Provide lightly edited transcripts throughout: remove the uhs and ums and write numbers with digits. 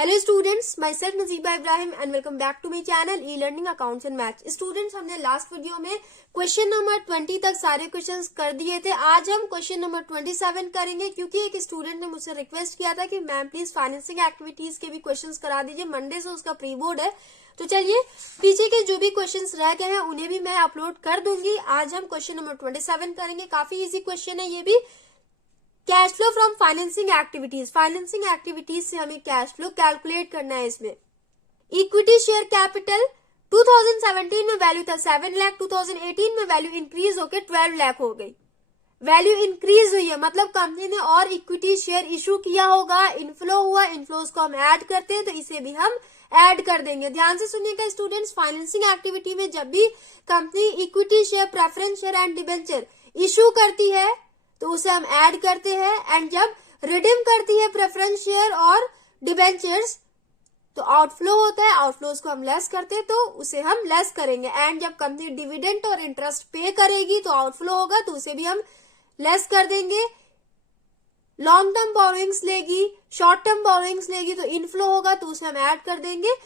Hello students, myself Najiba Ibrahim and welcome back to my channel e learning accounts and maths. Students, हमने last video में question number 20 तक सारे questions कर दिए थे। आज हम क्वेश्चन नंबर 27 करेंगे, क्योंकि एक स्टूडेंट ने मुझसे रिक्वेस्ट किया था कि मैम प्लीज फाइनेंसिंग एक्टिविटीज के भी क्वेश्चंस करा दीजिए। मंडे से उसका प्री बोर्ड है, तो चलिए पीछे के जो भी क्वेश्चंस रह गए हैं उन्हें भी मैं अपलोड कर दूंगी। आज हम क्वेश्चन नंबर 27 करेंगे। काफी इजी क्वेश्चन है ये भी। Cash flow from financing activities. Financing activities से हमें कैश फ्लो कैलकुलेट करना है। इसमें इक्विटी शेयर कैपिटल 2017 में वैल्यू था 7 लाख, 2018 में वैल्यू इंक्रीज होकर 12 लाख हो गई। वैल्यू इंक्रीज हुई है, मतलब कंपनी ने और इक्विटी शेयर इशू किया होगा। इनफ्लो हुआ, इनफ्लोज को हम ऐड करते हैं तो इसे भी हम ऐड कर देंगे। ध्यान से सुनिएगा स्टूडेंट्स, फाइनेंसिंग एक्टिविटी में जब भी company equity share, preference share and debenture issue करती है तो उसे हम ऐड करते हैं, एंड जब रिडीम करती है प्रेफरेंस शेयर और डिबेंचर्स तो आउटफ्लो होता है। आउटफ्लोज को हम लेस करते हैं तो उसे हम लेस करेंगे। एंड जब कंपनी डिविडेंड और इंटरेस्ट पे करेगी तो आउटफ्लो होगा, तो उसे भी हम लेस कर देंगे। लॉन्ग टर्म बोरोइंग्स लेगी, शॉर्ट टर्म बोरोइंग्स लेगी तो इनफ्लो होगा, तो उसे हम ऐड कर देंगे।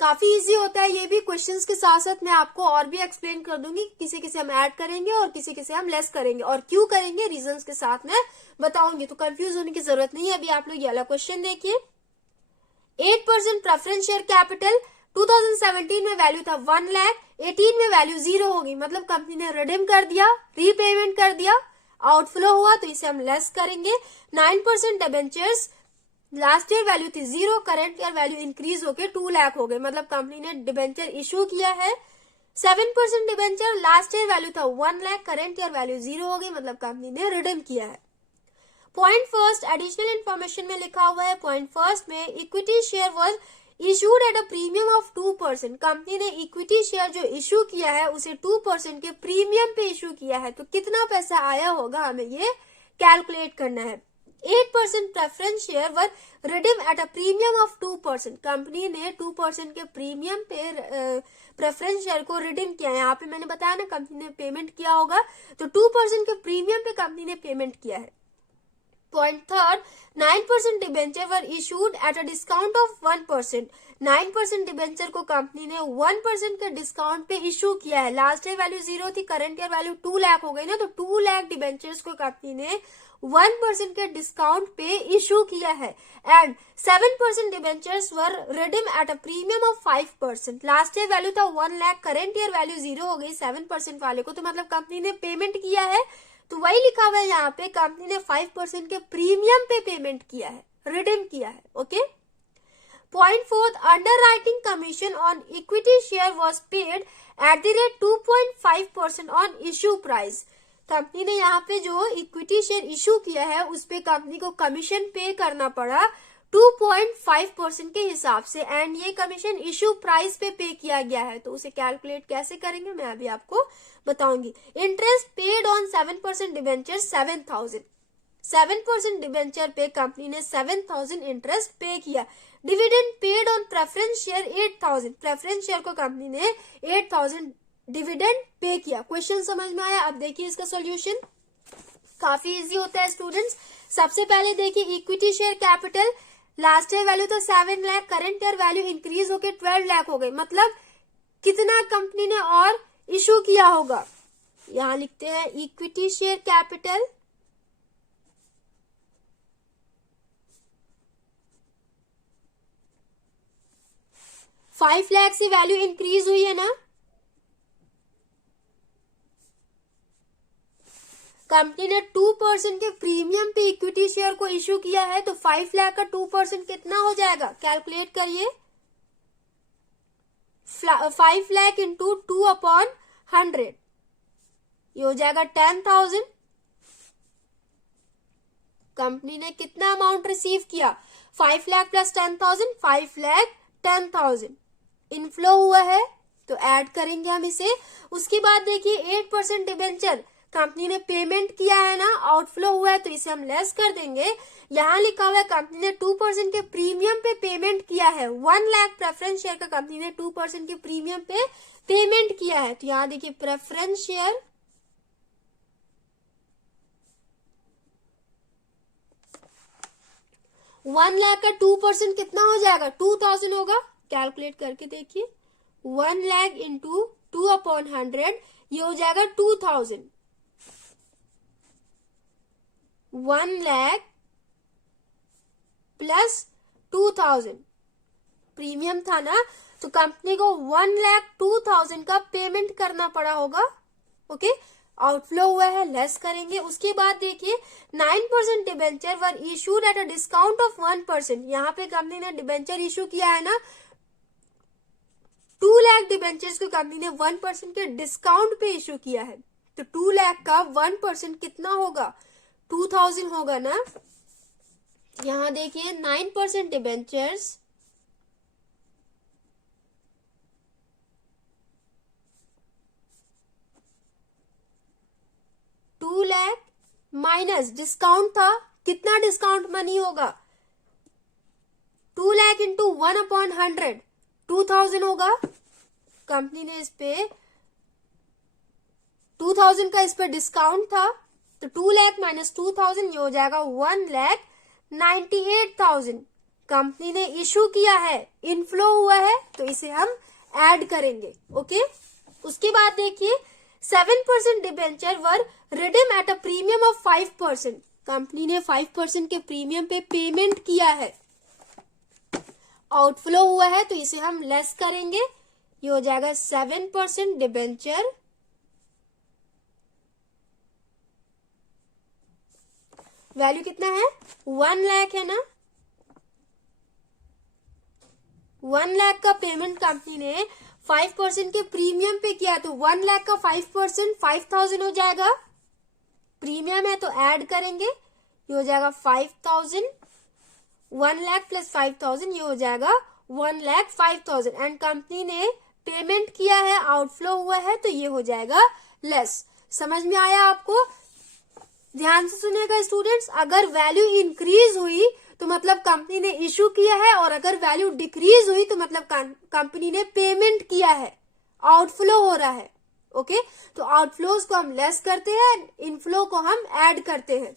काफी इजी होता है ये भी। क्वेश्चंस के साथ साथ मैं आपको और भी एक्सप्लेन कर दूंगी, किसी किसी हम ऐड करेंगे और किसी किसी हम लेस करेंगे, और क्यों करेंगे रीजंस के साथ मैं बताऊंगी, तो कंफ्यूज होने की जरूरत नहीं है। अभी आप लोग ये वाला क्वेश्चन देखिए। 8% प्रेफरेंस शेयर कैपिटल 2017 में वैल्यू था 1 लाख, 18 में वैल्यू 0 होगी, मतलब कंपनी ने रिडीम कर दिया, रीपेमेंट कर दिया, आउटफ्लो हुआ, तो इसे हम लेस करेंगे। 9% डिबेंचर्स, लास्ट ईयर वैल्यू थी 0, करंट ईयर वैल्यू इंक्रीज होकर 2 लाख हो गई, मतलब कंपनी ने डिबेंचर इशू किया है। 7% डिबेंचर, लास्ट ईयर वैल्यू था 1 लाख, करंट ईयर वैल्यू 0 हो गई, मतलब कंपनी ने रिडीम किया है। पॉइंट फर्स्ट एडिशनल इंफॉर्मेशन में लिखा हुआ है। पॉइंट फर्स्ट में equity share was issued at a premium of 2%। Company ने इक्विटी शेयर जो इशू किया है उसे 2% के प्रीमियम पे इशू किया है, तो कितना पैसा आया होगा हमें ये कैलकुलेट करना है। 8% preference share were redeem at a premium of 2%। Company ने 2% के प्रीमियम पे प्रेफरेंस शेयर को रिडीम किया है। यहाँ पे मैंने बताया ना कंपनी ने पेमेंट किया होगा, तो 2% के प्रीमियम पे कंपनी ने पेमेंट किया है। Point third, 9% debenture were issued at a discount of 1%। 9% debenture को कंपनी ने 1% के डिस्काउंट पे इशू किया है। लास्ट ईयर वैल्यू 0 थी, करंट ईयर वैल्यू 2 लाख हो गई ना, तो 2 लाख डिबेंचर्स को कंपनी ने 1% के डिस्काउंट पे इशू किया है। And 7% debentures were redeem at a premium of 5%। Last year value था 1 लाख, करंट ईयर वैल्यू 0 हो गई 7% वाले को, तो मतलब कंपनी ने पेमेंट किया है, तो वही लिखा हुआ है यहाँ पे, कंपनी ने 5% के प्रीमियम पे पेमेंट किया है, रिडीम किया है। Okay. Point fourth, under writing commission on equity share was paid at the rate 2.5% on issue price. Company ने यहाँ पे जो इक्विटी शेयर इशू किया है उस पे कंपनी को कमीशन पे करना पड़ा 2.5% के हिसाब से, एंड ये कमीशन इशू प्राइस पे किया गया है, तो उसे कैलकुलेट कैसे करेंगे मैं अभी आपको बताऊंगी। Interest paid on 7% debenture 7,000। 7% debenture पे कंपनी ने 7,000 इंटरेस्ट पे किया। Dividend paid on preference share 8,000। Preference share को कंपनी ने 8,000 डिविडेंड पे किया। क्वेश्चन समझ में आया? अब देखिए इसका सोल्यूशन काफी इजी होता है स्टूडेंट्स। सबसे पहले देखिए equity share capital, last year value तो 7 lakh, current year value increase होकर 12 लाख हो गई, मतलब कितना कंपनी ने और इशू किया होगा। यहां लिखते हैं इक्विटी शेयर कैपिटल $5 लाख से वैल्यू इंक्रीज हुई है ना। कंपनी ने 2% के प्रीमियम पे इक्विटी शेयर को इश्यू किया है, तो 5 लाख का 2% कितना हो जाएगा, कैलकुलेट करिए। 5 लाख इंटू 2/100, ये हो जाएगा 10,000। कंपनी ने कितना अमाउंट रिसीव किया, 5 लाख प्लस 10,000, 5 लाख 10,000 इनफ्लो हुआ है, तो ऐड करेंगे हम इसे। उसके बाद देखिए 8% डिबेंचर कंपनी ने पेमेंट किया है ना, आउटफ्लो हुआ है, तो इसे हम लेस कर देंगे। यहां लिखा हुआ है कंपनी ने 2% के प्रीमियम पे पेमेंट किया है। 1 लाख प्रेफरेंस शेयर का कंपनी ने 2% के प्रीमियम पे पेमेंट किया है, तो यहां देखिए प्रेफरेंस शेयर 1 लाख का 2% कितना हो जाएगा? 2000 होगा। कैलकुलेट करके देखिए, 1 लाख इंटू 2/100 ये हो जाएगा 2000। 1 लाख प्लस 2000 प्रीमियम था ना, तो कंपनी को 1,02,000 का पेमेंट करना पड़ा होगा। ओके, आउटफ्लो हुआ है, लेस करेंगे। उसके बाद देखिए 9% debenture were issued at a discount of 1%। यहाँ पे कंपनी ने डिबेंचर इशू किया है ना, 2 लाख डिबेंचर्स को कंपनी ने 1% के डिस्काउंट पे इशू किया है। तो 2 लाख का 1% कितना होगा? 2000 होगा ना। यहाँ देखिए 9% डिबेंचर्स 2 लाख माइनस डिस्काउंट था, कितना डिस्काउंट मनी होगा? 2 लाख इंटू 1/100 2000 होगा। कंपनी ने इस पे 2000 का इस पे डिस्काउंट था, तो 2 लाख माइनस 2000 ये हो जाएगा 1,98,000। कंपनी ने इशू किया है, इनफ्लो हुआ है, तो इसे हम ऐड करेंगे। ओके, उसके बाद देखिए 7% debenture were redeem at a premium of 5%। Company ने 5% के प्रीमियम पे पेमेंट किया है, आउटफ्लो हुआ है, तो इसे हम लेस करेंगे। ये हो जाएगा 7% डिबेंचर वैल्यू कितना है? 1 लाख है ना। 1 लाख का पेमेंट कंपनी ने 5% के प्रीमियम पे किया, तो 1 लाख का 5% 5000 हो जाएगा। प्रीमियम है तो ऐड करेंगे, ये हो जाएगा 5000। 1 लाख प्लस 5000 ये हो जाएगा 1,05,000। एंड कंपनी ने पेमेंट किया है, आउटफ्लो हुआ है, तो ये हो जाएगा लेस। समझ में आया आपको? ध्यान से सुनिएगा स्टूडेंट्स, अगर वैल्यू इंक्रीज हुई तो मतलब कंपनी ने इशू किया है, और अगर वैल्यू डिक्रीज हुई तो मतलब कंपनी ने पेमेंट किया है, आउटफ्लो हो रहा है। ओके, तो आउटफ्लोज को हम लेस करते हैं, इनफ्लो को हम ऐड करते हैं।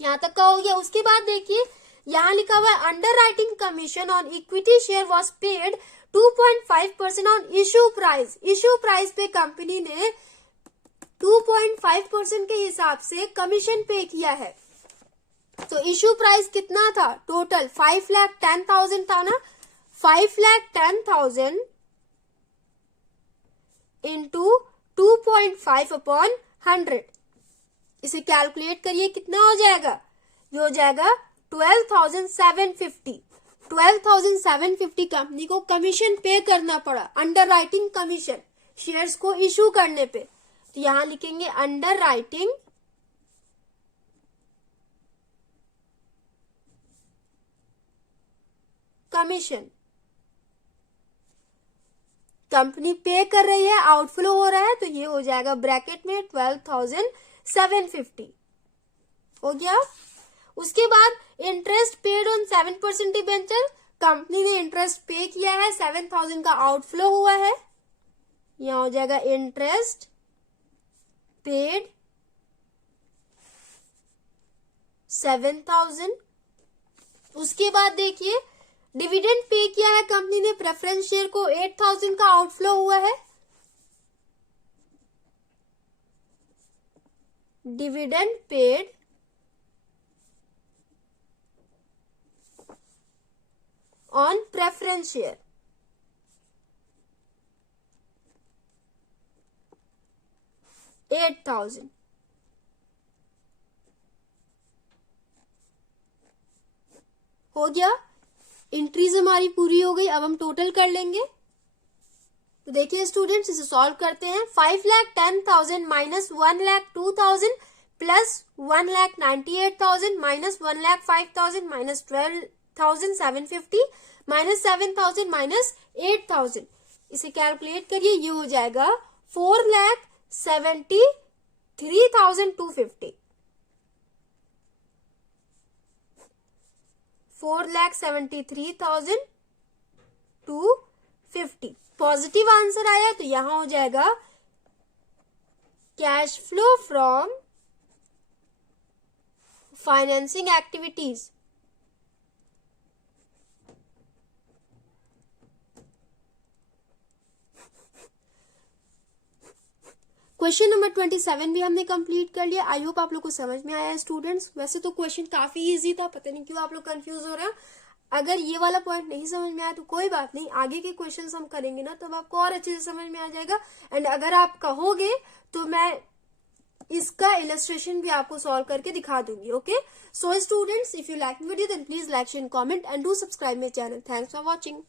यहां तक का हो गया। उसके बाद देखिए यहां लिखा हुआ है under writing commission on equity share was paid 2.5% on issue price. Issue price पे कंपनी ने 2.5% के हिसाब से कमीशन पे किया है। तो इश्यू प्राइस कितना था? टोटल 5,10,000 था ना। 5,10,000 इंटू 2.5/100, इसे कैलकुलेट करिए, कितना हो जाएगा? ये हो जाएगा 12,750। 12,750 कंपनी को कमीशन पे करना पड़ा, अंडर राइटिंग कमीशन, शेयर्स को इशू करने पे। तो यहां लिखेंगे अंडर राइटिंग कमीशन। कंपनी पे कर रही है, आउटफ्लो हो रहा है, तो ये हो जाएगा ब्रैकेट में 12,750 हो गया। उसके बाद interest paid on 7% debenture. Company ने इंटरेस्ट पे किया है, 7,000 का आउटफ्लो हुआ है, यहां हो जाएगा इंटरेस्ट पेड 7,000। उसके बाद देखिए डिविडेंड पे किया है कंपनी ने प्रेफरेंस शेयर को, 8,000 का आउटफ्लो हुआ है। Dividend paid on preference share 8,000 हो गया। एंट्रीज हमारी पूरी हो गई। अब हम टोटल कर लेंगे। तो देखिए स्टूडेंट्स, इसे सॉल्व करते हैं। 5,10,000 minus 1,02,000 plus 1,98,000 minus 1,05,000 minus 12,750 minus 7,000 minus 8,000, इसे कैलकुलेट करिए, ये हो जाएगा 4,73,250। 4,73,250 पॉजिटिव आंसर आया, तो यहां हो जाएगा cash flow from financing activities question number 27 भी हमने कंप्लीट कर लिया। आई होप आप लोग को समझ में आया है स्टूडेंट्स। वैसे तो क्वेश्चन काफी इजी था, पता नहीं क्यों आप लोग कंफ्यूज हो रहे हैं। अगर ये वाला पॉइंट नहीं समझ में आया तो कोई बात नहीं, आगे के क्वेश्चंस हम करेंगे ना तब आपको और अच्छे से समझ में आ जाएगा। एंड अगर आप कहोगे तो मैं इसका इलस्ट्रेशन भी आपको सॉल्व करके दिखा दूंगी। Okay, so students, if you like video then please like, share, comment and do subscribe my channel. Thanks for watching.